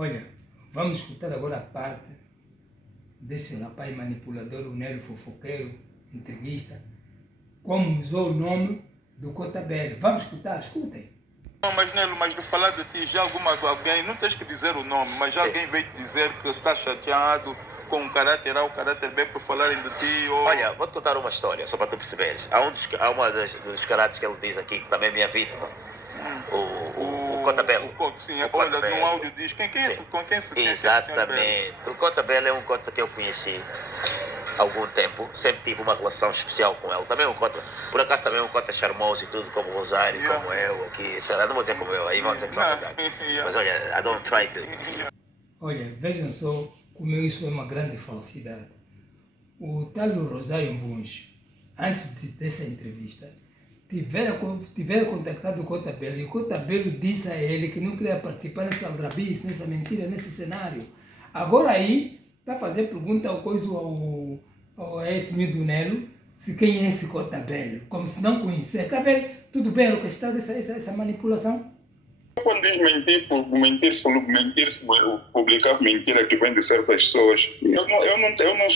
Olha, vamos escutar agora a parte desse rapaz manipulador, o Nelo fofoqueiro, entreguista, como usou o nome do Cotabelo. Vamos escutar, escutem. Não, mas Nelo, mas de falar de ti, já alguém, não tens que dizer o nome, mas já alguém veio te dizer que está chateado com o caráter A, o caráter B por falarem de ti ou... Olha, vou-te contar uma história, só para tu perceberes. Há uma dos caráteres que ele diz aqui, que também é minha vítima. O Cotabelo. O Cota, sim, O olha, Cotabelo. no áudio diz, com quem se Exatamente. O Cotabelo é um cota que eu conheci há algum tempo, sempre tive uma relação especial com ele. Também é um cota, por acaso também é um cota charmoso e tudo, como o Rosário, Yeah. como eu aqui. Sei lá, não vou dizer como eu, aí vão dizer que sou apagado. Yeah. Mas olha, I don't try to... Olha, vejam só como isso é uma grande falsidade. O tal Rosário Vuns, dessa entrevista, tiveram contactado o Cotabelo e o Cotabelo disse a ele que não queria participar nessa aldrabice, nessa mentira, nesse cenário. Agora aí, está a fazer pergunta ao esse do Nelo, se quem é esse Cotabelo, como se não conhecesse. Está a ver? Tudo bem a questão dessa manipulação? Quando diz mentir, publicar mentira que vem de certas pessoas, eu não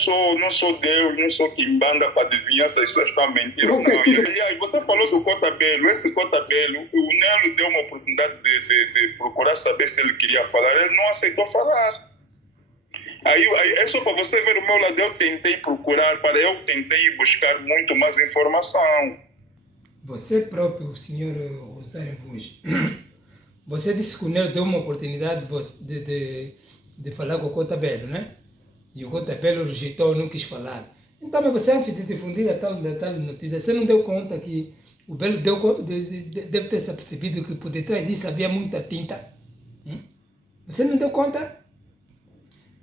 sou Deus, não sou quimbanda para adivinhar se as pessoas estão a mentir ou não. Aliás, você falou do Cotabelo, esse Cotabelo, o Nelo deu uma oportunidade de procurar saber se ele queria falar, ele não aceitou falar. Aí é só para você ver o meu lado, eu tentei buscar muito mais informação. Você próprio, o senhor Rosário Vuns, você disse que o Nelo deu uma oportunidade de falar com o Cotabelo, né? E o Cotabelo rejeitou, não quis falar. Então, mas você, antes de difundir a tal notícia, você não deu conta que o Belo deve ter se apercebido que por detrás disso havia muita tinta? Você não deu conta?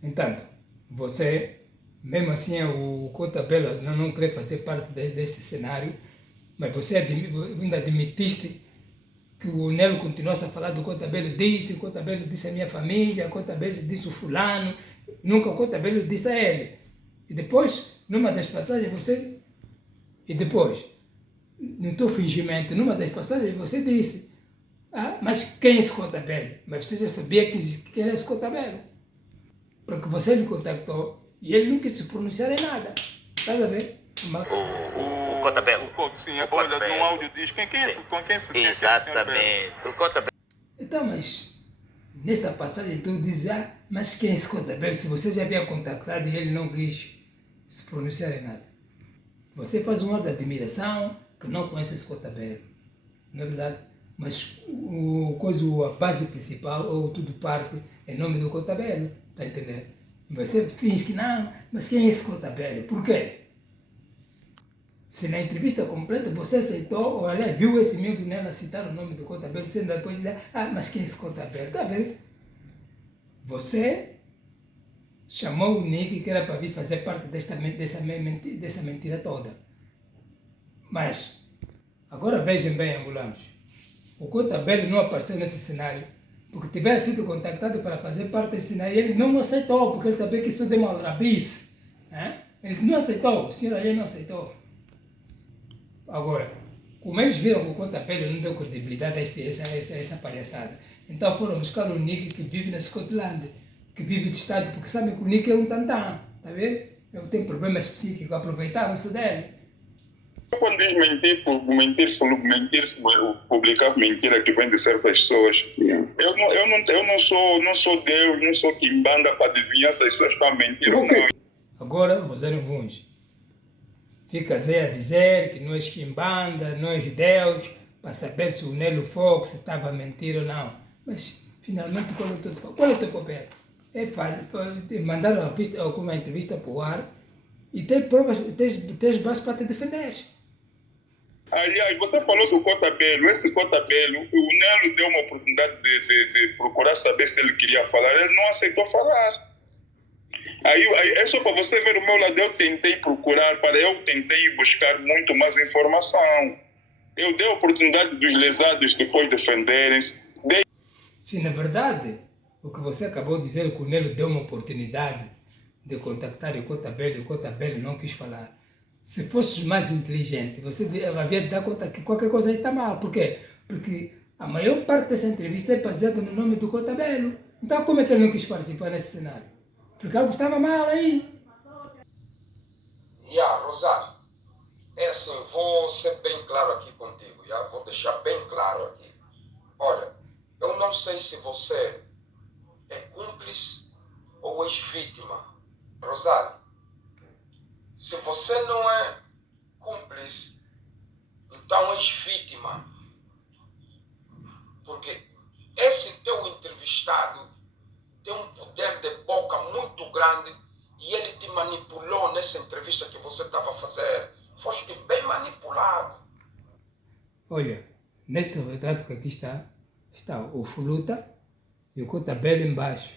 Entanto, você, mesmo assim, o Cotabelo não quer fazer parte deste cenário, mas você ainda admitiste que o Nelo continuasse a falar do Cotabelo disse a minha família, o Cotabelo disse o fulano, nunca o Cotabelo disse a ele. E depois, numa das passagens, no teu fingimento, numa das passagens, você disse, mas quem é esse Cotabelo? Mas você já sabia quem era esse Cotabelo. Porque você lhe contactou e ele não quis se pronunciar em nada. Está a ver? O Cotabelo. O Cota, sim, O olha, Cotabelo. no áudio diz, com quem se Exatamente. O Cotabelo. Então, mas nesta passagem tu dizes, mas quem é esse Cotabelo? Se você já havia contactado e ele não quis se pronunciar em nada. Você faz um ar de admiração que não conhece esse Cotabelo. Não é verdade? Mas a base principal, ou tudo parte, é nome do Cotabelo. Está entendendo? Você finge que não, mas quem é esse Cotabelo? Por quê? Se na entrevista completa você aceitou, ou aliás, viu esse medo nela citar o nome do Cotabelo, você ainda depois dizer, mas quem é esse Cotabelo? Está vendo? Você chamou o Nick que era para vir fazer parte dessa mentira toda. Mas, agora vejam bem, angolanos, o Cotabelo não apareceu nesse cenário porque tivesse sido contactado para fazer parte desse cenário, ele não aceitou, porque ele sabia que isso tudo é uma rabice. Ele não aceitou, o senhor ali não aceitou. Agora, como eles viram que o Cotabelo não deu credibilidade a essa palhaçada, então foram buscar o Nick que vive na Escotland, que vive distante, porque sabem que o Nick é um tantã, tá vendo? Ele tem problemas psíquicos, aproveitaram-se dele. Quando diz publicar mentira que vem de certas pessoas, eu não sou Deus, não sou quimbanda para adivinhar se as pessoas estão a mentir ou não. Agora, Rosário Vuns, ficas aí a dizer que não és quimbanda, não és Deus, para saber se o Nelo Fox estava a mentir ou não. Mas, finalmente, qual é o teu papel? É mandar uma entrevista para o ar e ter provas, tens bases para te defender. Aliás, você falou do Cotabelo, esse Cotabelo, o Nelo deu uma oportunidade de procurar saber se ele queria falar, ele não aceitou falar. Aí é só para você ver o meu lado, eu tentei buscar muito mais informação. Eu dei a oportunidade dos lesados depois defenderem-se. Se na verdade, o que você acabou de dizer, que o Nelo deu uma oportunidade de contactar o Cotabelo não quis falar. Se fosses mais inteligente, você havia de dar conta que qualquer coisa aí está mal. Por quê? Porque a maior parte dessa entrevista é baseada no nome do Cotabelo. Então como é que ele não quis participar nesse cenário? Porque algo estava mal aí. Rosário, é assim, vou ser bem claro aqui contigo, vou deixar bem claro aqui. Olha, eu não sei se você é cúmplice ou ex-vítima. Rosário, se você não é cúmplice, então ex-vítima. Porque esse teu entrevistado tem um poder de boca muito grande e ele te manipulou nessa entrevista que você estava a fazer. Foste bem manipulado. Olha, neste retrato que aqui está o Fuluta e o Cotabelo embaixo.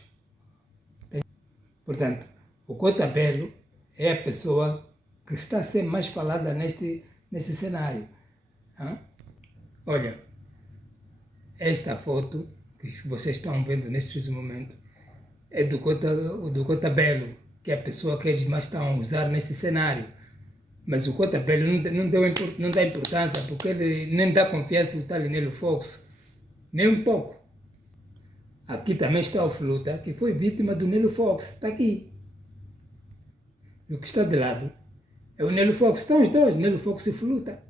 Portanto, o Cotabelo é a pessoa que está a ser mais falada nesse cenário. Olha, esta foto que vocês estão vendo nesse preciso momento é do Cotabelo, que é a pessoa que eles mais estão a usar nesse cenário. Mas o Cotabelo não dá importância, porque ele nem dá confiança ao tal Nelo Fox, nem um pouco. Aqui também está o Fluta, que foi vítima do Nelo Fox, está aqui. E o que está de lado é o Nelo Fox, estão os dois, Nelo Fox e Fluta.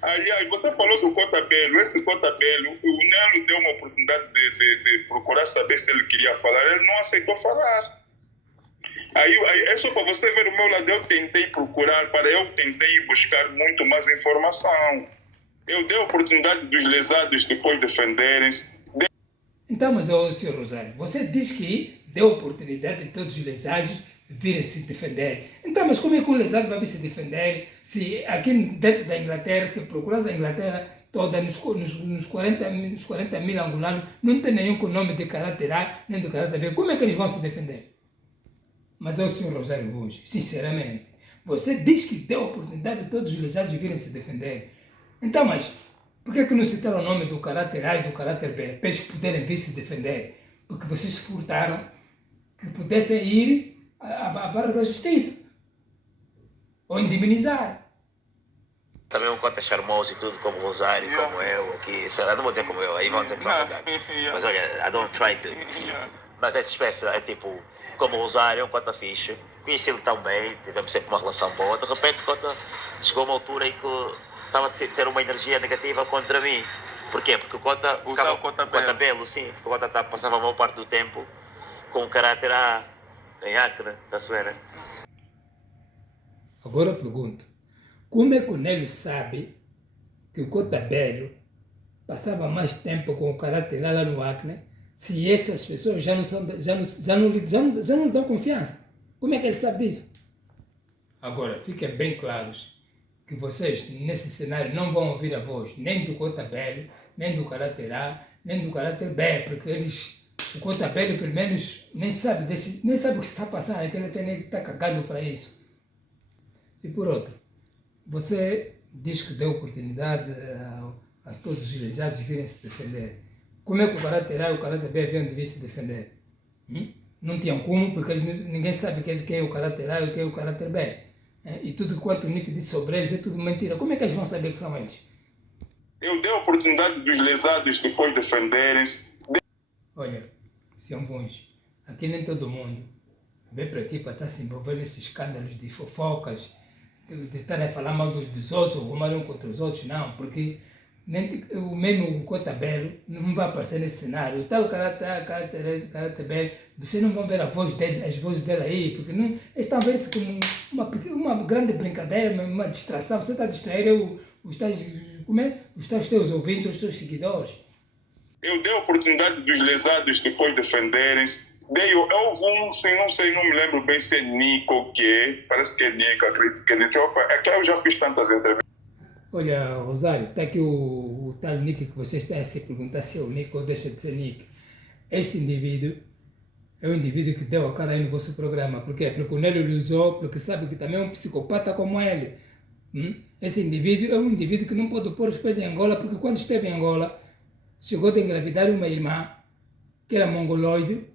Aliás, você falou do Cotabelo. Esse Cotabelo, o Nelo deu uma oportunidade de procurar saber se ele queria falar, ele não aceitou falar. Aí é só para você ver o meu lado, eu tentei buscar muito mais informação. Eu dei a oportunidade dos lesados depois defenderem-se. Então, mas, senhor Rosário, você diz que deu a oportunidade de todos os lesados virem se defender. Então, mas como é que um lesado vai vir se defender se aqui dentro da Inglaterra, se procuras a Inglaterra toda, nos 40 mil angolanos, não tem nenhum com nome de caráter A, nem de caráter B. Como é que eles vão se defender? Mas ao senhor Rosário hoje, sinceramente, você diz que deu a oportunidade de todos os lesados virem se defender. Então, mas por que não citaram o nome do caráter A e do caráter B para eles poderem vir se defender? Porque vocês se furtaram que pudessem ir à barra da justiça ou indemnizar. Também um cota charmoso e tudo, como o Rosário, como eu, aqui, sei lá, não vou dizer como eu, aí vão dizer que são verdade. Mas olha, I don't try to. Mas essa espécie é tipo, como o Rosário, é um cota fixe, conheci-lo tão bem, tivemos sempre uma relação boa, de repente o cota chegou a uma altura em que estava a ter uma energia negativa contra mim. Porquê? Porque o cota ficava cota belo, sim, porque o cota passava a maior parte do tempo com um caráter em Acre, está-se a ver? Agora eu pergunto, como é que o Nélio sabe que o Cotabelo passava mais tempo com o caráter lá no Acre, se essas pessoas já não lhe dão confiança? Como é que ele sabe disso? Agora, fiquem bem claros que vocês, nesse cenário, não vão ouvir a voz nem do Cotabelo, nem do caráter A, nem do caráter B, porque o Cotabelo, pelo menos, nem sabe o que está passando, é que ele tem que estar cagando para isso. E por outro, você diz que deu oportunidade a todos os ilejados virem se defender. Como é que o caráter A e o caráter B vêm de vir se defender? Não tinham como, porque ninguém sabe quem é o caráter A e quem é o caráter B. E tudo quanto o Nick disse sobre eles é tudo mentira. Como é que eles vão saber que são eles? Eu dei a oportunidade dos lesados depois defenderem-se. Olha, são bons. Aqui nem todo mundo vem para aqui para estar se envolvendo nesses escândalos de fofocas, de estar a falar mal dos outros, ou arrumar um contra os outros, não, porque o mesmo Cotabelo não vai aparecer nesse cenário. O tal caráter B, vocês não vão ver as vozes dele aí, porque não, eles estão a ver isso como uma grande brincadeira, uma distração. Você está a distrair os teus ouvintes, os teus seguidores. Eu dei a oportunidade dos lesados depois defenderem-se. Não me lembro bem se é Nico ou que é, parece que é Nico, acredito que é Nico. É que eu já fiz tantas entrevistas. Olha, Rosário, está aqui o tal Nick que vocês estão a se perguntar se é o Nick ou deixa de ser Nick. Este indivíduo é o indivíduo que deu a cara aí no vosso programa. Por quê? Porque o Nélio lhe usou, porque sabe que também é um psicopata como ele. Esse indivíduo é um indivíduo que não pode pôr os pés em Angola, porque quando esteve em Angola, chegou a engravidar uma irmã, que era mongoloide,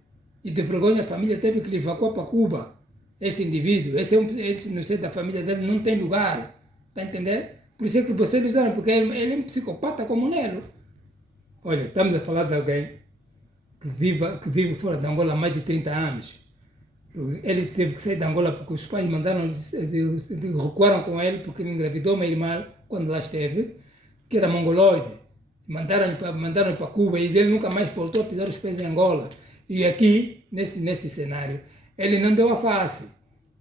e de vergonha a família teve que lhe evacuar para Cuba. Este indivíduo, esse no seio da família dele, não tem lugar. Está a entender? Por isso é que vocês usaram, porque ele é um psicopata como o Nelo. Olha, estamos a falar de alguém que vive fora de Angola há mais de 30 anos. Ele teve que sair de Angola porque os pais recuaram com ele porque ele engravidou uma irmã quando lá esteve, que era mongoloide. Mandaram para Cuba e ele nunca mais voltou a pisar os pés em Angola. E aqui, nesse cenário, ele não deu a face.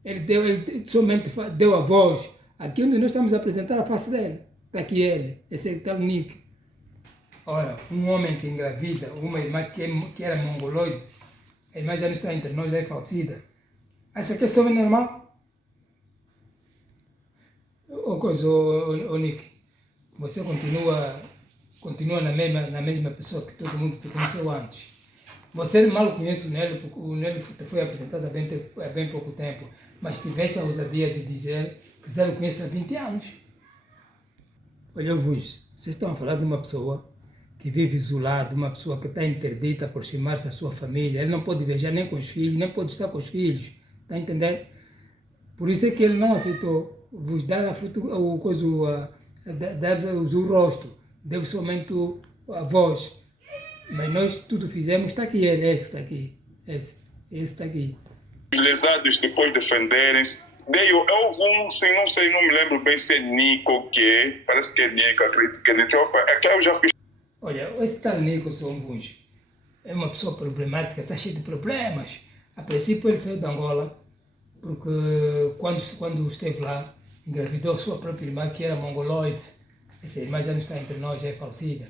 Ele somente deu a voz. Aqui onde nós estamos a apresentar a face dele. Está aqui ele, esse é o Nick. Ora, um homem que engravida, uma irmã que era mongoloide, a irmã já não está entre nós, já é falecida. Acha que esse homem é normal? Nick, você continua na mesma pessoa que todo mundo te conheceu antes. Você mal conhece o Nélio, porque o Nélio foi apresentado há bem pouco tempo, mas tivesse a ousadia de dizer que já o conhece há 20 anos. Olha, vocês estão a falar de uma pessoa que vive isolado, uma pessoa que está interdita a aproximar-se da sua família. Ele não pode viajar nem com os filhos, nem pode estar com os filhos. Está a entender? Por isso é que ele não aceitou vos dar dar-vos o rosto, deu somente a voz. Mas nós tudo fizemos, está aqui ele, esse está aqui, esse está aqui. Os lesados depois defenderem-se. Houve não me lembro bem se é Nico ou que, parece que é Nico, acredito que é Nico. É que eu já fiz. Olha, esse tal Nico Songuns é uma pessoa problemática, está cheio de problemas. A princípio ele saiu de Angola, porque quando esteve lá, engravidou sua própria irmã, que era mongoloide. Essa irmã já não está entre nós, já é falecida.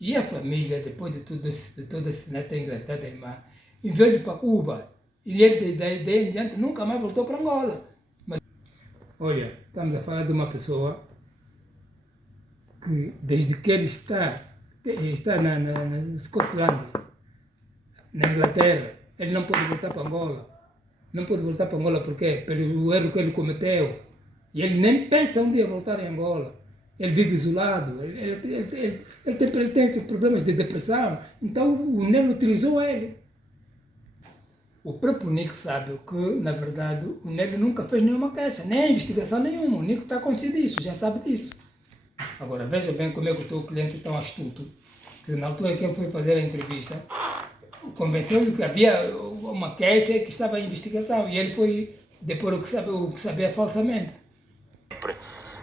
E a família, depois de todo esse neto ter engravidado da irmã, enviou-lhe para Cuba. E ele, daí em diante, nunca mais voltou para Angola. Mas, olha, estamos a falar de uma pessoa que, desde que ele está na Scotland, na Inglaterra, ele não pode voltar para Angola. Não pode voltar para Angola porque pelo erro que ele cometeu. E ele nem pensa um dia voltar em Angola. Ele vive isolado, ele tem problemas de depressão. Então o Nélio utilizou ele. O próprio Nico sabe que, na verdade, o Nélio nunca fez nenhuma queixa, nem investigação nenhuma. O Nico está consciente disso, já sabe disso. Agora, veja bem como é que o teu cliente é tão astuto, que na altura que ele foi fazer a entrevista, convenceu-lhe que havia uma queixa que estava em investigação e ele foi depor o que sabia falsamente.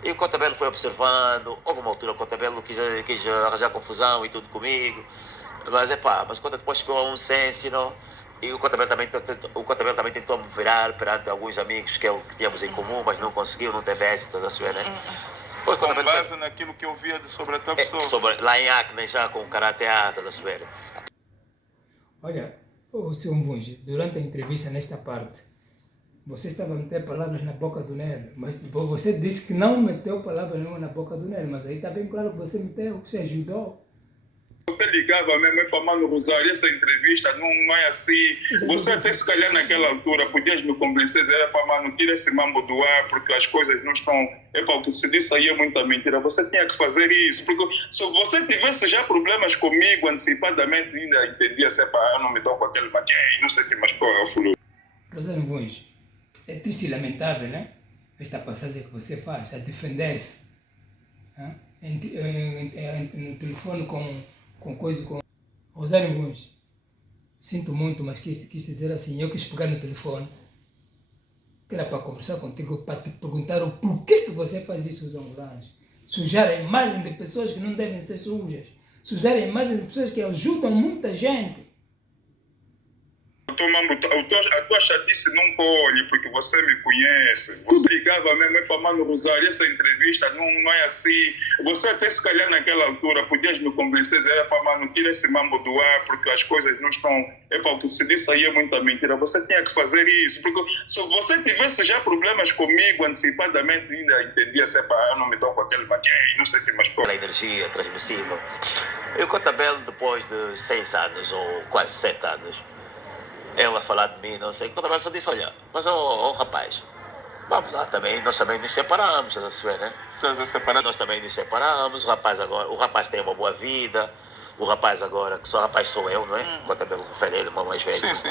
E o Cotabelo foi observando, houve uma altura que o Cotabelo quis arranjar confusão e tudo comigo, mas o Cotabelo depois chegou a um senso, e o Cotabelo também tentou me virar perante alguns amigos que tínhamos em comum, mas não conseguiu, não teve êxito, da sua, né? Com base naquilo que eu via sobre a tua pessoa. Lá em Acne, já com o caráter alto, da sua. Olha, o Sr. Mvungi, durante a entrevista nesta parte, você estava a meter palavras na boca do Nélio, mas você disse que não meteu palavras nenhuma na boca do Nélio, mas aí está bem claro que você meteu, que você ajudou. Você ligava mesmo para Mano Rosário, essa entrevista não é assim. Você até se calhar naquela altura podias me convencer, dizer para Mano, tira esse mambo do ar, porque as coisas não estão... o que se disse aí é muita mentira. Você tinha que fazer isso, porque se você tivesse já problemas comigo antecipadamente, ainda entendia se eu não me dou com aquele maquinho, não sei o que mais qual é o fluxo. Rosário Mvungi, é triste e lamentável, né? Esta passagem que você faz, a defender-se. No telefone com Rosário Mvungi. Sinto muito, mas quis dizer assim, eu quis pegar no telefone, que era para conversar contigo, para te perguntar o porquê que você faz isso aos angolanos. Sujar a imagem de pessoas que não devem ser sujas. Sujar a imagem de pessoas que ajudam muita gente. A tua chatice não colhe, porque você me conhece. Você ligava mesmo para Mano Rosário, essa entrevista não é assim. Você até se calhar naquela altura podias me convencer, dizer para Mano, tira esse mambo do ar, porque as coisas não estão... o que se disse aí é muita mentira. Você tinha que fazer isso, porque se você tivesse já problemas comigo antecipadamente, ainda entendia se eu não me dou com aquele maquinho, não sei o que mais qual. A energia transmissível. E o Cotabelo, depois de 6 anos, ou quase 7 anos, ela falar de mim, não sei, quando ela só disse, olha, mas rapaz, vamos lá também, nós também nos separamos, estás a ver, né? Nós também nos separamos, o rapaz tem uma boa vida, o rapaz agora, que só o rapaz sou eu, não é? Quando ele refere ele, irmão mais velho, sim.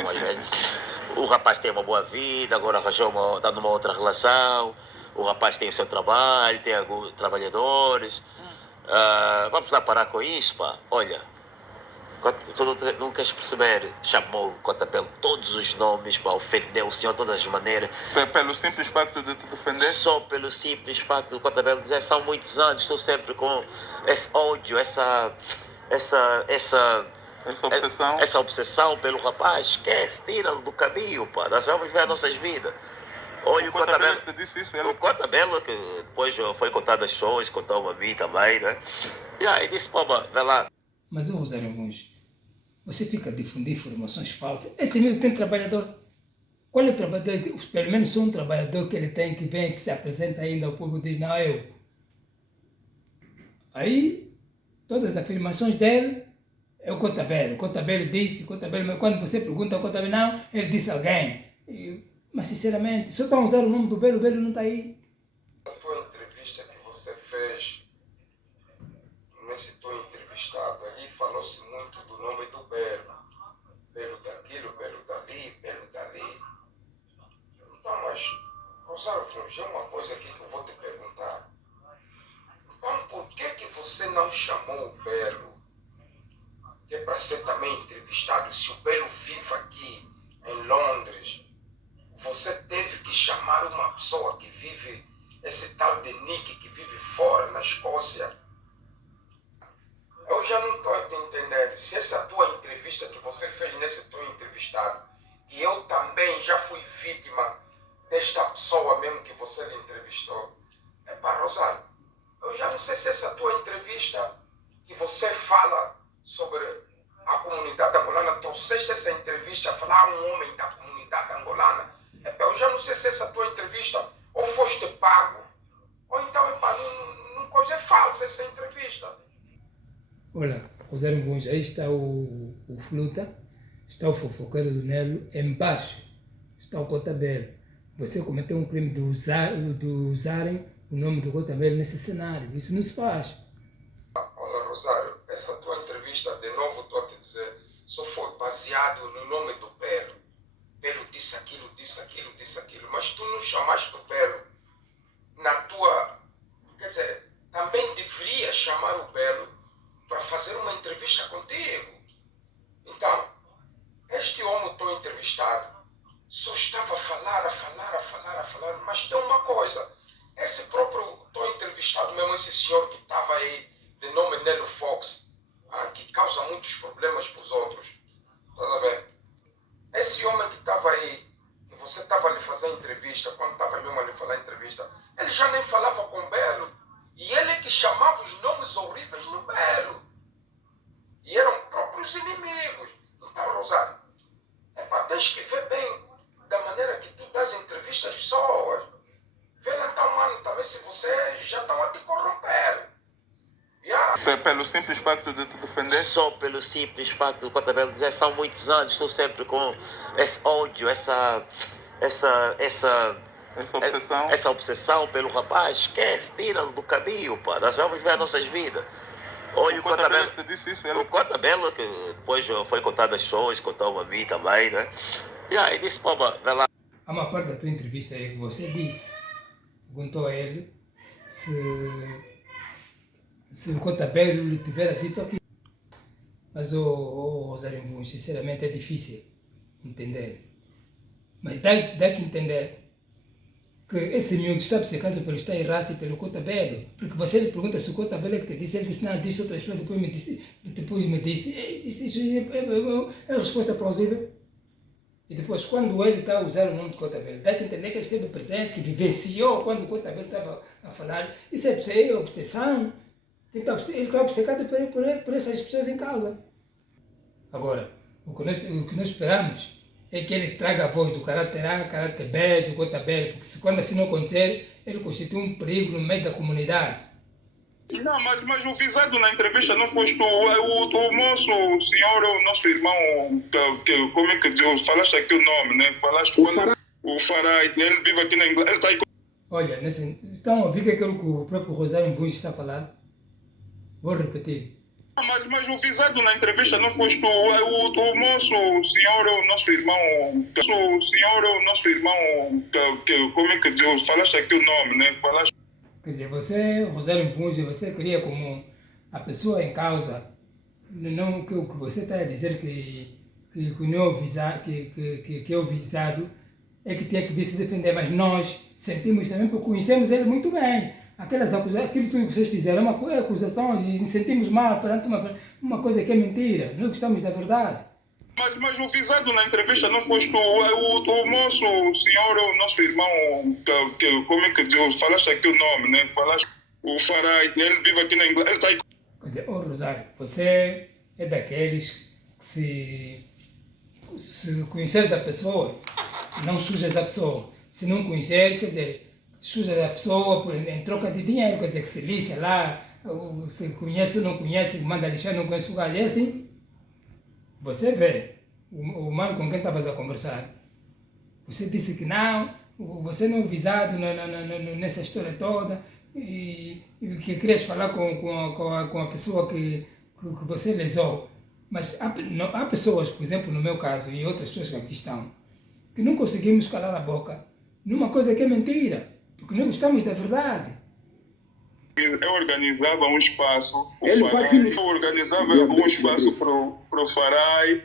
O rapaz tem uma boa vida, agora está numa outra relação, o rapaz tem o seu trabalho, tem alguns trabalhadores, vamos lá parar com isso, pá, olha. Tu não queres perceber? Chamou o Cotabelo todos os nomes, pá, ofendeu o senhor de todas as maneiras. Pelo simples facto de te defender? Só pelo simples facto do Cotabelo dizer, são muitos anos, estou sempre com esse ódio, essa obsessão pelo rapaz. Esquece, tira-lo do caminho, pá. Nós vamos ver as nossas vidas. Olha, o Cotabelo que disse isso? O Cotabelo, que depois foi contado as pessoas, contou a mim também, né? E aí disse, pô, vai lá. Mas o Rosário Monge, você fica a difundir informações falsas. Esse mesmo tem trabalhador. Qual é o trabalhador? Pelo menos um trabalhador que ele tem, que vem, que se apresenta ainda ao público e diz, não, eu. Aí, todas as afirmações dele é o Cotabelo. O Cotabelo disse, mas quando você pergunta ao Cotabelo, não, ele disse alguém. Mas, sinceramente, só estão a usar o nome do Belo, o Belo não está aí. A tua entrevista que você fez, nesse teu entrevistado, ali falou-se muito do nome do Belo. Belo daquilo, Belo dali, Belo dali. Então, mas, Rosário Funge, é uma coisa aqui que eu vou te perguntar. Então, por que você não chamou o Belo, que é para ser também entrevistado? Se o Belo vive aqui, em Londres, você teve que chamar uma pessoa que vive, esse tal de Nick, que vive fora, na Escócia. Eu já não estou entendendo se essa tua entrevista que você fez nesse teu entrevistado, que eu também já fui vítima desta pessoa mesmo que você lhe entrevistou. É para Rosário, eu já não sei se essa tua entrevista que você fala sobre a comunidade angolana, trouxeste essa entrevista a falar a um homem da comunidade angolana. Eu já não sei se essa tua entrevista ou foste pago, ou então não coisa é falsa essa entrevista. Olha, Rosário Monge, aí está o Fluta, está o fofoqueiro do Nelo, embaixo está o Cotabelo. Você cometeu um crime de usarem o nome do Cotabelo nesse cenário. Isso não se faz. Olha, Rosário, essa tua entrevista, de novo estou a te dizer, só foi baseado no nome do Belo. Belo disse aquilo, mas tu não chamaste o Belo na tua... Quer dizer, também deveria chamar o Belo para fazer uma entrevista contigo. Então, este homem tão entrevistado só estava a falar, mas tem uma coisa, esse próprio tão entrevistado mesmo, esse senhor que estava aí, de nome Nelo Fox, que causa muitos problemas para os outros, estás a ver? Esse homem que estava aí, que você estava ali fazendo entrevista, quando estava mesmo ali fazendo entrevista, ele já nem falava com o Belo. E ele que chamava os nomes horríveis no Belo. E eram próprios inimigos. Então, Rosário, tens que ver bem da maneira que tu das entrevistas às pessoas. Vê lá então, mano, também se você já estão a te corromper. Pelo simples facto de te defender? Só pelo simples facto do Cotabelo dizer, são muitos anos, estou sempre com esse ódio, essa obsessão pelo rapaz. Esquece, tira-lo do caminho, pá. Nós vamos ver as nossas vidas. Olha, o Cotabelo que disse isso? O Cotabelo, que depois foi contado as pessoas, contou a mim também, né? E aí disse, pô, vai lá. Há uma parte da tua entrevista aí que você disse, perguntou a ele se o Cotabelo lhe tivera dito aquilo. Mas o Rosário Monge, sinceramente, é difícil entender. Mas dá que entender que esse miúdo está obcecado pelo estar errado e pelo Cotabelo. Porque você lhe pergunta se o Cotabelo é que te disse, ele disse, não, disse outra pessoa, depois me disse, isso é a resposta plausível. E depois, quando ele está a usar o nome do Cotabelo, dá que entender que ele esteve presente, que vivenciou quando o Cotabelo estava a falar. Isso é obsessão. Ele está obcecado por essas pessoas em causa. Agora, o que nós esperamos é que ele traga a voz do caráter A, caráter B, do Cotabelo, porque quando assim não acontecer, ele constitui um perigo no meio da comunidade. Não, mas o visado na entrevista não foste tu, o moço, o senhor, o nosso irmão, como é que diz, falaste aqui o nome, né? Falaste o Fará, ele vive aqui na Inglaterra, ele está aí. Olha, estão a ouvir aquilo que o próprio Rosário Monge está falando? Vou repetir. Mas o visado na entrevista não foste tu, o moço, o senhor, o nosso irmão, como é que diz, falaste aqui o nome, né? Falaste. Quer dizer, você, Rosário Monge, você queria como a pessoa em causa não, que o que você está a dizer que não que é o visado é que tem que vir se defender, mas nós sentimos também porque conhecemos ele muito bem. Aquelas acusações, aquilo que vocês fizeram é uma acusação e nos sentimos mal perante uma coisa que é mentira. Nós gostamos da verdade. Mas o visado na entrevista não foste o moço, o senhor, o nosso irmão, como é que diz? Falaste aqui o nome, né? Falaste o Farai, ele vive aqui na Inglaterra, ele está aí. Quer dizer, Rosário, você é daqueles que se conheceres a pessoa, não sujas a pessoa. Se não conheceres, quer dizer, sujas a pessoa em troca de dinheiro, quer dizer, que se lixa lá, se conhece ou não conhece, manda lixar, não conhece o galho, é assim. Você vê, o mano com quem estavas a conversar, você disse que não, você não é visado nessa história toda, e que querias falar com a pessoa que você lesou. Mas há pessoas, por exemplo, no meu caso, e outras pessoas que aqui estão, que não conseguimos calar a boca numa coisa que é mentira, porque nós gostamos da verdade. Eu organizava um espaço, eu organizava um espaço para o Farai,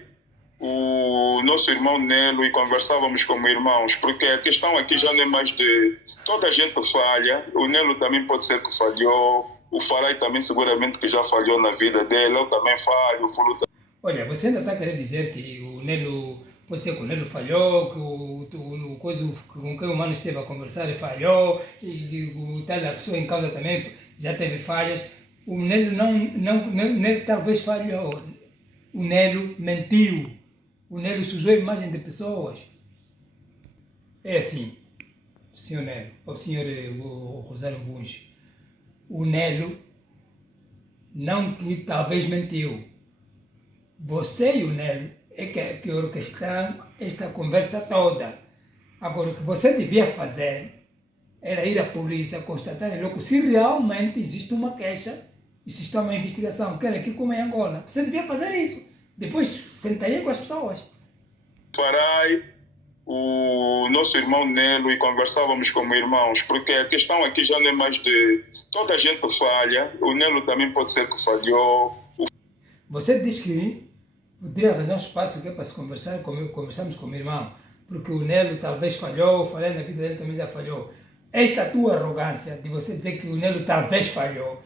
o nosso irmão Nelo, e conversávamos como irmãos, porque a questão aqui já não é mais de... Toda a gente falha, o Nelo também pode ser que falhou, o Farai também seguramente que já falhou na vida dele, eu também falho, o Fulu também. Olha, você ainda está a querer dizer que o Nelo, pode ser que o Nelo falhou, que o coisa com quem o mano esteve a conversar e falhou, e a pessoa em causa também já teve falhas. O Nelo Nelo talvez falhou, o Nelo mentiu, o Nelo sujou a imagem de pessoas. É assim, senhor Nelo, ou senhor Rosário Bunge, o Nelo não que talvez mentiu. Você e o Nelo é que orquestraram esta conversa toda. Agora, o que você devia fazer era ir à polícia, constatar logo se realmente existe uma queixa e se está uma investigação, quer aqui como em Angola. Você devia fazer isso. Depois sentaria com as pessoas. Farai, o nosso irmão Nelo, e conversávamos como irmãos, porque a questão aqui já não é mais de... Toda a gente falha, o Nelo também pode ser que falhou. Você diz que poderia arranjar um espaço que é para se conversar, conversamos como irmão, porque o Nelo talvez falhou, falei na vida dele também já falhou. Esta tua arrogância de você dizer que o Nelo talvez falhou,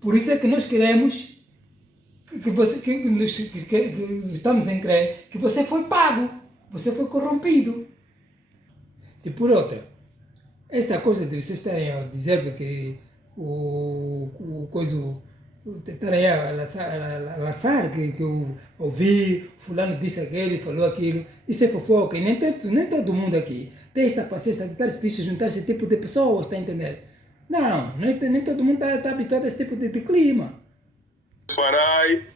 por isso é que nós queremos que estamos em crer que você foi pago, você foi corrompido. E por outra, esta coisa de vocês estarem a dizer que o coisa, estarem a lançar que eu ouvi, fulano disse aquele, falou aquilo, isso é fofoca, e nem todo mundo aqui tem esta paciência de estar se juntar esse tipo de pessoas, está a entender? Não, nem todo mundo está habituado a esse tipo de clima. Farai,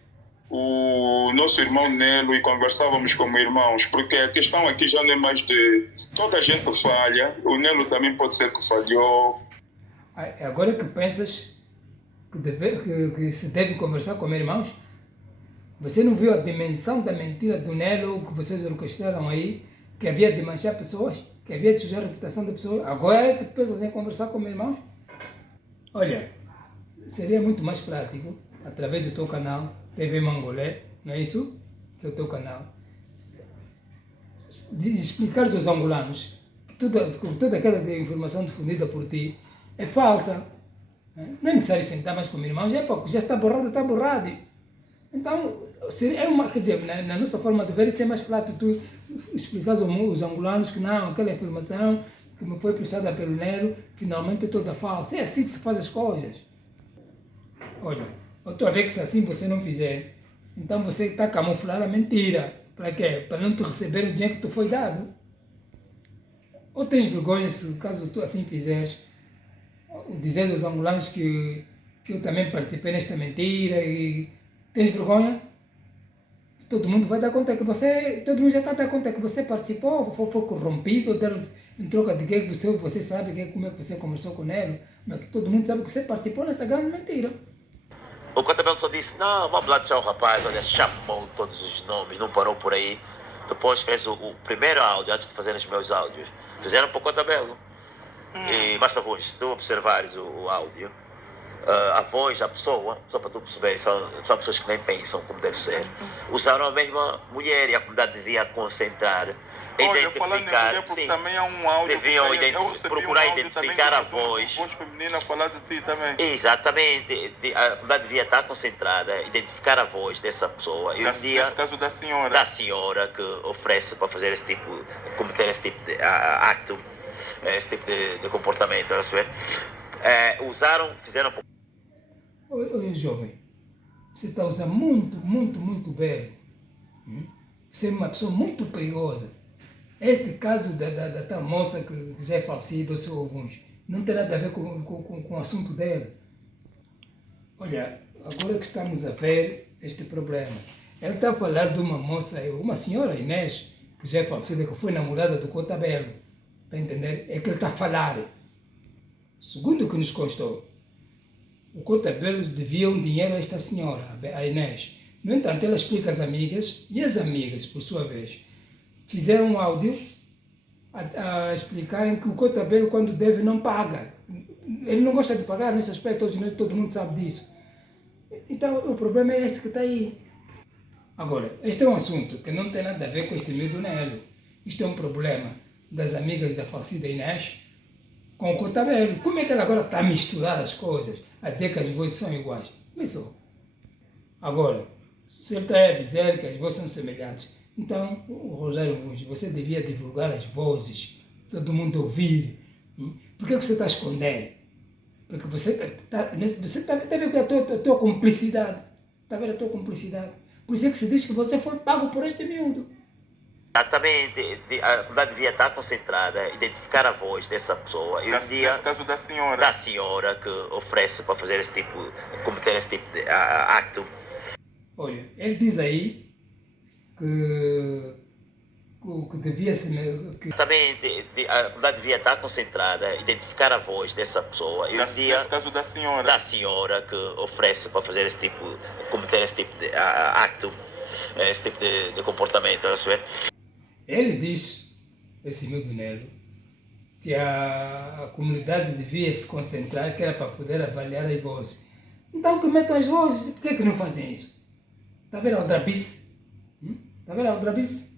o nosso irmão Nelo, e conversávamos como irmãos, porque a questão aqui já não é mais de... Toda a gente falha, o Nelo também pode ser que falhou. Agora que pensas que se deve conversar como irmãos, você não viu a dimensão da mentira do Nelo que vocês orquestraram aí, que havia de manchar pessoas, que havia de sujar a reputação da pessoa? Agora é que pensas em conversar como irmãos? Olha, seria muito mais prático, através do teu canal, TV Mangolé, não é isso? Que é o teu canal. De explicar aos angolanos que toda aquela informação difundida por ti é falsa. Não é necessário sentar mais como irmãos, já está borrado. Então, quer dizer, na nossa forma de ver, isso é mais prático tu explicar aos angolanos que não, aquela informação que me foi prestada pelo Nelo, finalmente é toda falsa. É assim que se faz as coisas. Olha, eu estou a ver que se assim você não fizer, então você está a camuflar a mentira. Para quê? Para não te receber o dinheiro que te foi dado. Ou tens vergonha se caso tu assim fizeres, dizer aos angolanos que eu também participei nesta mentira, e tens vergonha? Todo mundo vai dar conta que todo mundo já está a dar conta que você participou, foi corrompido, em troca de que você sabe como é que você conversou com ele, mas que todo mundo sabe que você participou nessa grande mentira. O Cotabelo só disse, não, vamos lá deixar o rapaz, olha, chamou todos os nomes, não parou por aí. Depois fez o primeiro áudio, antes de fazer os meus áudios. Fizeram para o Cotabelo. E basta, se tu observares o áudio, a voz da pessoa, só para tu perceber, são pessoas que nem pensam como deve ser. Usaram a mesma mulher e a comunidade devia concentrar, Olha, falando em mulher, identificar, porque sim, também há um áudio deviam que está aí. Eu recebi procurar um áudio também identificar a de uma voz. voz feminina falar de ti também. Exatamente, a comunidade devia estar concentrada, identificar a voz dessa pessoa. E um dia, Nesse caso da senhora. da senhora que oferece para fazer esse tipo, cometer esse tipo de acto, esse tipo de comportamento, a ver? Fizeram. Oi, jovem, você está usando muito verbo. Você é uma pessoa muito perigosa. Este caso da tal moça que já é falecida, ou alguns, não tem nada a ver com o assunto dele. Olha, agora que estamos a ver este problema, ele está a falar de uma moça, uma senhora, Inês, que já é falecida, que foi namorada do Cotabelo. Está a entender? É que ele está a falar. Segundo o que nos constou, o Cotabelo devia um dinheiro a esta senhora, a Inês. No entanto, ela explica às amigas, e as amigas, por sua vez, fizeram um áudio a explicarem que o Cotabelo, quando deve, não paga. Ele não gosta de pagar nesse aspecto, todo mundo sabe disso. Então, o problema é este que está aí. Agora, este é um assunto que não tem nada a ver com este miúdo Nelo. Isto é um problema das amigas da falecida Inês com o Cotabelo. Como é que ela agora está a misturar as coisas, a dizer que as vozes são iguais? Começou. Agora, se ele está a dizer que as vozes são semelhantes, então, Rosário Monge, você devia divulgar as vozes, todo mundo ouvir. Por que você está a esconder? Porque você está vendo a tua cumplicidade. Está vendo a tua cumplicidade? Por isso é que se diz que você foi pago por este miúdo. Exatamente, a comunidade devia estar concentrada, identificar a voz dessa pessoa. E Nesse caso da senhora. Da senhora que oferece para fazer esse tipo, cometer esse tipo de acto. Olha, ele diz aí que devia ser... Exatamente, a comunidade devia estar concentrada, identificar a voz dessa pessoa. E Nesse caso da senhora. Da senhora que oferece para fazer esse tipo, cometer esse tipo de acto, esse tipo de comportamento, a ver? Ele diz, esse miúdo Nelo, que a comunidade devia se concentrar, que era para poder avaliar as vozes. Então, que metam as vozes, por que não fazem isso? Está vendo a aldrabice? Está vendo a aldrabice?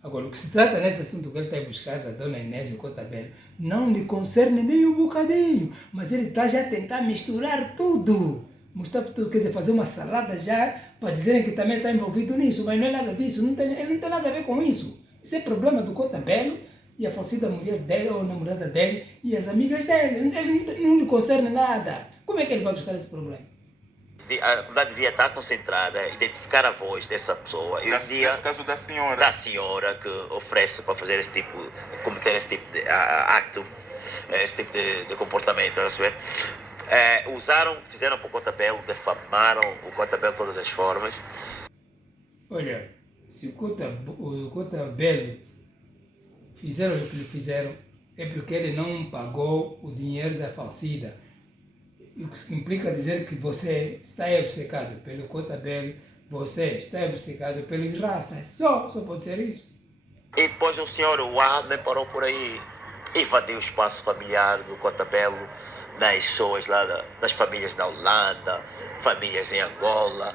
Agora, o que se trata nesse assunto que ele está a buscar da dona Inês e o Cotabelo não lhe concerne nem um bocadinho, mas ele está já a tentar misturar tudo. Mostrar tudo, quer dizer, fazer uma salada já para dizerem que também está envolvido nisso, mas não é nada disso, ele não tem nada a ver com isso. Isso é problema do Cotabelo e a falecida mulher dele ou namorada dele e as amigas dele. Ele não lhe concerne nada. Como é que ele vai buscar esse problema? A comunidade devia estar concentrada, identificar a voz dessa pessoa. E Nesse caso da senhora. Da senhora que oferece para fazer esse tipo, cometer esse tipo de acto, esse tipo de comportamento, a ver? Fizeram para o Cotabelo, defamaram o Cotabelo de todas as formas. Olha, se o Cotabelo fizeram o que lhe fizeram, é porque ele não pagou o dinheiro da falecida. O que implica dizer que você está obcecado pelo Cotabelo, você está obcecado pelos rastas. Só pode ser isso. E depois o senhor nem parou por aí, invadiu o espaço familiar do Cotabelo, nas pessoas lá, das famílias da Holanda, famílias em Angola,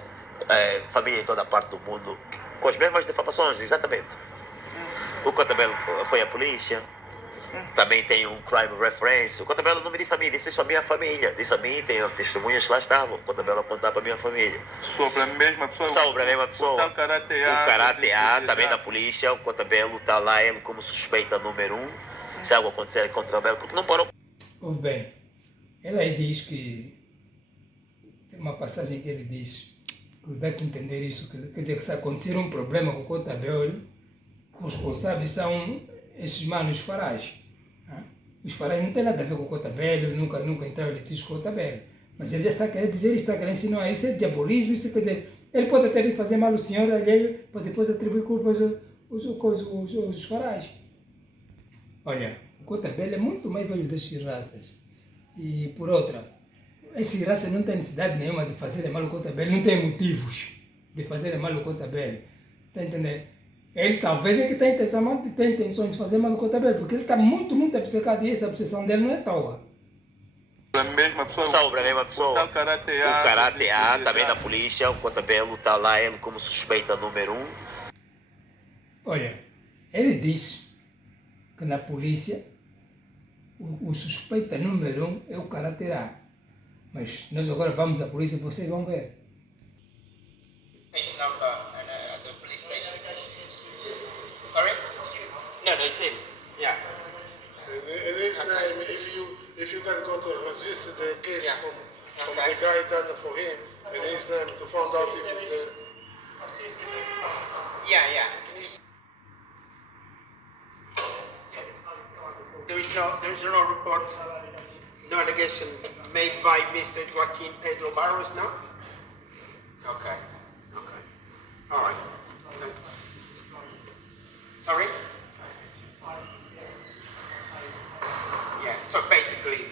família em toda a parte do mundo, com as mesmas difamações, exatamente. O Cotabelo foi à polícia. Também tem um crime reference. O Cotabelo não me disse a mim, disse isso à minha família. Disse a mim, tem testemunhas que lá estavam. O Cotabelo apontar para a minha família. Sobre a mesma pessoa? Sobre a mesma pessoa. O Karate A também da polícia. O Cotabelo está lá, ele como suspeita número 1. Se algo acontecer com o Cotabelo, porque não parou. Ouve bem, ele aí diz que... Tem uma passagem que ele diz, que dá que entender isso, quer dizer que se acontecer um problema com o Cotabelo, os responsáveis são esses manos farais. Os farais não têm nada a ver com o Cotabelo, nunca entraram em litígio com o Cotabelo. Mas ele já está querendo dizer, está querendo ensinar isso, é diabolismo, isso quer dizer, ele pode até vir fazer mal ao senhor alheio, para depois atribuir culpas aos farais. Olha, o Cotabelo é muito mais velho desses rastas. E por outra, esses rastas não têm necessidade nenhuma de fazer mal ao Cotabelo, não tem motivos de fazer mal ao Cotabelo. Está entendendo? Ele talvez é que tem intenções de fazer mal ao Cotabelo, porque ele está muito obcecado e essa obsessão dele não é à toa. A mesma pessoa. Sobre a mesma pessoa. O tal Karate A. O Karate A, também da polícia, o Cotabelo está lá, ele como suspeita número 1. Olha, ele disse que na polícia o suspeita número 1 é o Karate A. Mas nós agora vamos à polícia e vocês vão ver. His number at the police station. Sorry? No, it's him. Yeah. In his name, if you guys go to register the case Yeah. from Okay. the guy done for him, in his name to find out if it's the Yeah. Can you... There is no report, no allegation made by Mr. Joaquin Pedro Barros, no? Okay. All right. Okay. Sorry? Yeah, so basically,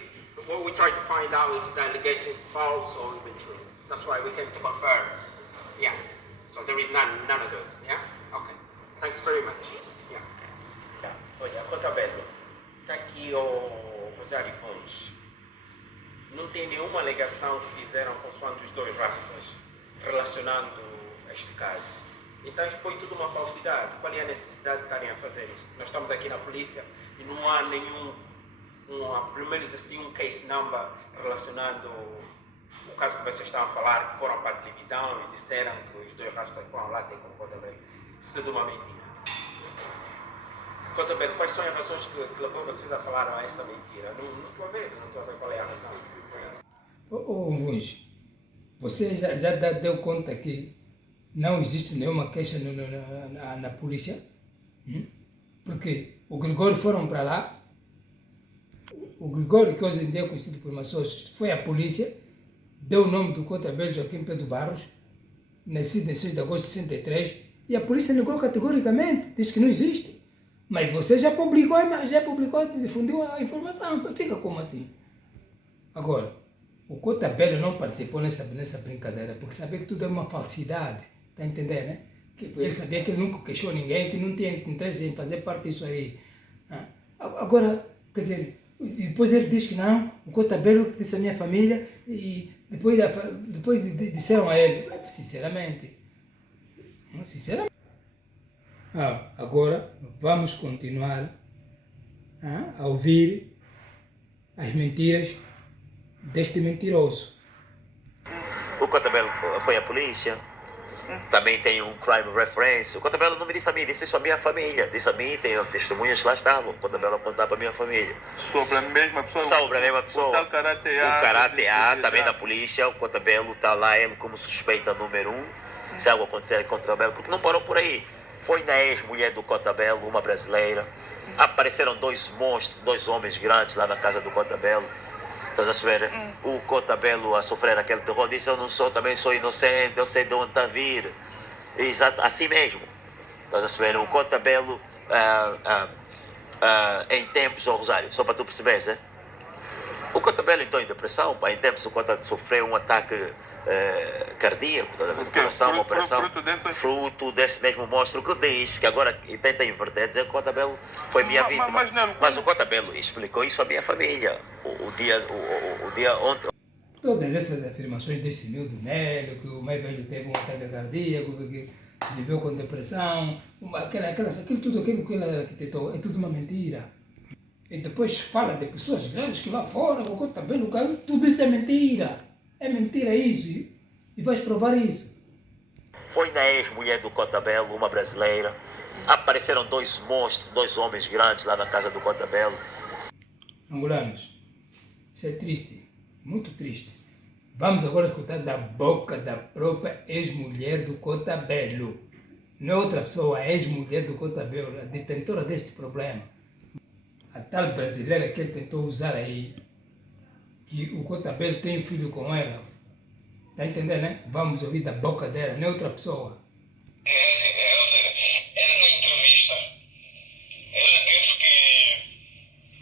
what we try to find out if the allegation is false or even true. That's why we came to confirm. Yeah. So there is none of those, yeah? Okay. Thanks very much. Yeah. Olha, Cotabelo, está aqui o Rosário Pontes. Não tem nenhuma alegação que fizeram consoante os dois rastas relacionando este caso. Então isto foi tudo uma falsidade. Qual é a necessidade de estarem a fazer isso? Nós estamos aqui na polícia e não há pelo menos assim um case number relacionando o caso que vocês estavam a falar, que foram para a televisão e disseram que os dois rastas foram lá ter com o Cotabelo. Isso tudo uma mentira. Cotabelo, quais são as razões que levou vocês a falar essa mentira? Não estou a ver qual é a razão. Ô Vuns, você já deu conta que não existe nenhuma queixa na polícia? Porque o Gregório foram para lá, o Gregório, que hoje em dia é conhecido por pessoas, foi à polícia, deu o nome do Cotabelo Joaquim Pedro Barros, nascido em 6 de agosto de 63, e a polícia negou categoricamente, diz que não existe. Mas você já publicou, difundiu a informação, fica como assim? Agora, o Cotabelo não participou nessa brincadeira, porque sabia que tudo é uma falsidade, está entendendo, né? Que ele sabia que ele nunca queixou ninguém, que não tinha interesse em fazer parte disso aí. Agora, quer dizer, depois ele diz que não, o Cotabelo disse à minha família, e depois disseram a ele, sinceramente. Agora vamos continuar a ouvir as mentiras deste mentiroso. O Cotabelo foi à polícia. Também tem um crime reference. O Cotabelo não me disse a mim, disse isso à minha família. Disse a mim, tem testemunhas que lá estavam. O Cotabelo apontava para a minha família. Sobre a mesma pessoa. Sobre a mesma pessoa. O tal Karate A. O Karate A, também da polícia. O Cotabelo está lá, ele como suspeita número 1. Se algo acontecer com o Cotabelo, porque não parou por aí. Foi na ex-mulher do Cotabelo, uma brasileira. Apareceram dois monstros, dois homens grandes lá na casa do Cotabelo. Estás a saber? O Cotabelo a sofrer aquele terror disse: eu não sou, também sou inocente, eu sei de onde está a vir. Exato, assim mesmo. Estás a saber? O Cotabelo em tempos, Rosário, só para tu perceberes, né? O Cotabelo entrou em depressão, pá, em tempos o Cotabelo sofreu um ataque cardíaco, depressão, uma operação, fruto desse mesmo monstro que diz, que agora tenta inverter, dizer que o Cotabelo foi minha vítima. Mas o Cotabelo explicou isso à minha família, o dia ontem. Todas essas afirmações desse miúdo Nélio, que o mais velho teve um ataque cardíaco, que viveu com depressão, aquilo que ele arquitetou, é tudo uma mentira. E depois fala de pessoas grandes que lá fora, o Cotabelo caiu, tudo isso é mentira. É mentira isso, e vais provar isso. Foi na ex-mulher do Cotabelo, uma brasileira. Apareceram dois monstros, dois homens grandes lá na casa do Cotabelo. Angolanos, isso é triste, muito triste. Vamos agora escutar da boca da própria ex-mulher do Cotabelo. Não é outra pessoa, a ex-mulher do Cotabelo, a detentora deste problema. A tal brasileira que ele tentou usar aí, que o Cotabelo tem um filho com ela. Está entendendo, né? Vamos ouvir da boca dela, não é outra pessoa. Ele na entrevista, ele disse que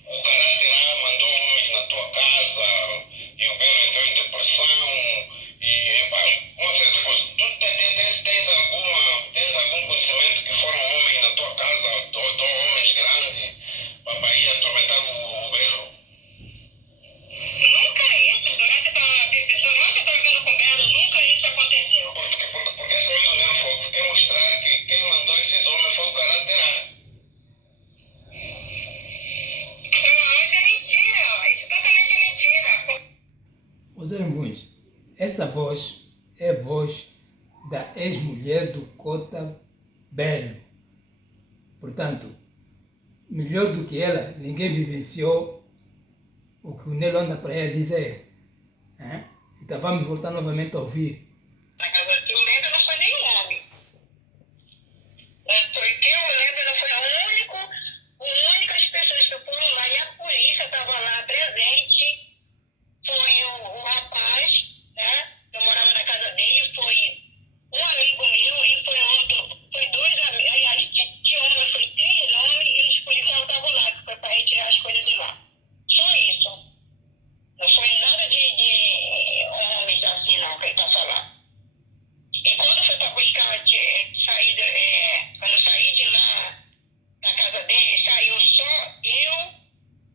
o Karate A mandou homens na tua casa e o Belo entrou em depressão e uma série de coisas. Tu tens algum conhecimento que foram homens na tua casa, ou homens grandes, para ir atormentar o Belo? Nunca Essa voz é a voz da ex-mulher do Cota Belo. Portanto, melhor do que ela, ninguém vivenciou o que o Nelo anda para ela dizer. Então vamos voltar novamente a ouvir. Eu lembro, não foi nenhum homem. Que eu lembro, não foi o únicas pessoas que foram lá e a polícia estava lá presente. Foi o rapaz, né? Eu morava na casa dele, foi um amigo meu e foi outro, foi dois amigos, aliás, de homem foi 3 homens e os policiais estavam lá, que foi para retirar as coisas de lá. Só isso. Não foi nada de homens assim não, que ele está falando. E quando foi para buscar quando eu saí de lá da casa dele, saiu só eu,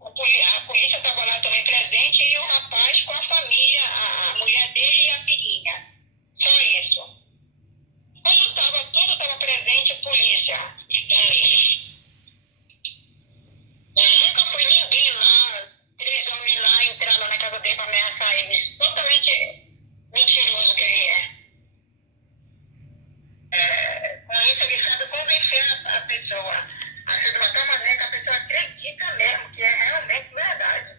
a polícia estava lá também presente e o rapaz com a família, a mulher dele e a filhinha. Só isso. Quando tudo estava presente, a polícia. Nunca foi ninguém lá, 3 homens lá, entrar lá na casa dele para ameaçar eles. Totalmente mentiroso que ele é. Com isso ele sabe convencer a pessoa a ser de uma tal maneira que a pessoa acredita mesmo que é realmente verdade.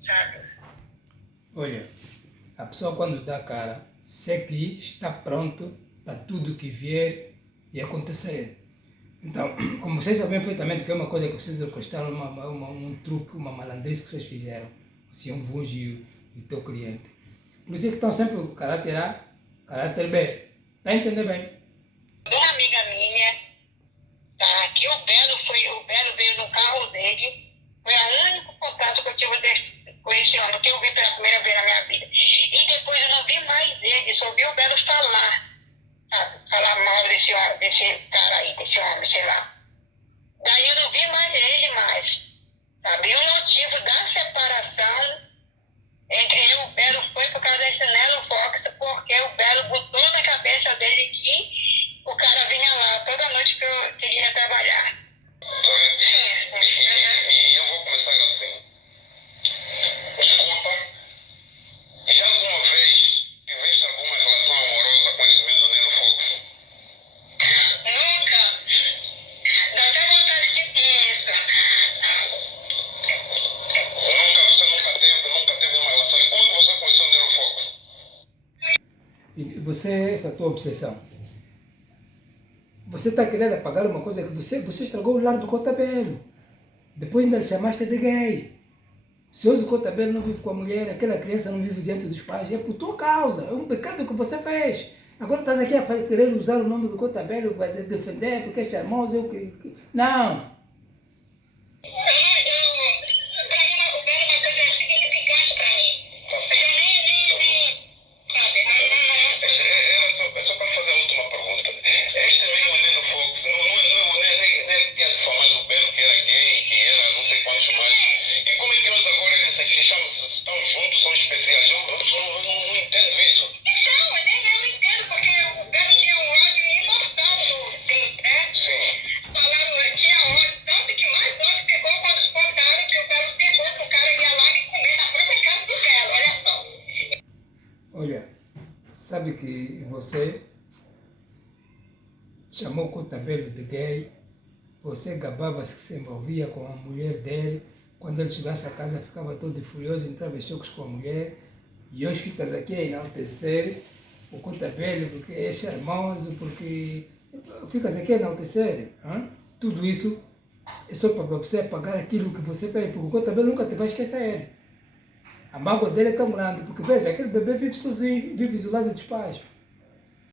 Sabe? Olha, a pessoa quando dá cara, sei que está pronto para tudo que vier e acontecer. Então, como vocês sabem perfeitamente que é uma coisa que vocês orquestraram, um truque, uma malandrice que vocês fizeram, assim, um Vujo e o teu cliente. Por isso é que estão sempre o caráter A, caráter B. Está a entender bem? Uma amiga minha, tá, que o Belo veio no carro dele, foi o único contato que eu tive com esse homem, que eu vi pela primeira vez na minha vida. E depois eu não vi mais ele, só vi o Belo falar, sabe? Falar mal desse cara aí, desse homem, sei lá. Daí eu não vi mais ele sabe? E o motivo da separação entre eu e o Belo foi por causa desse Nelo Fox, porque o Belo botou na cabeça dele que o cara vinha lá toda noite que eu queria trabalhar. E eu vou começar assim. Escuta, já alguma vez tiveste alguma relação amorosa com esse mesmo Nelo Fox? Nunca. Dá até vontade de ter isso. Você nunca teve uma relação. E como você conheceu o Nelo Fox? E você, essa tua obsessão, você está querendo apagar uma coisa que você estragou o lar do Cota Belo. Depois ainda lhe chamaste de gay. Se hoje o Cota Belo não vive com a mulher, aquela criança não vive diante dos pais, é por tua causa, é um pecado que você fez. Agora estás aqui a querer usar o nome do Cota Belo para defender, porque é charmoso. Não! Sabe que você chamou o Cota Belo de gay, você gabava-se que se envolvia com a mulher dele, quando ele chegasse a casa ficava todo furioso, entrava em choques com a mulher, e hoje ficas aqui a enaltecer o Cota Belo porque é charmoso, porque ficas aqui a enaltecer. Hein? Tudo isso é só para você apagar aquilo que você fez, porque o Cota Belo nunca te vai esquecer. A mágoa dele é tão grande, porque veja, aquele bebê vive sozinho, vive isolado dos pais.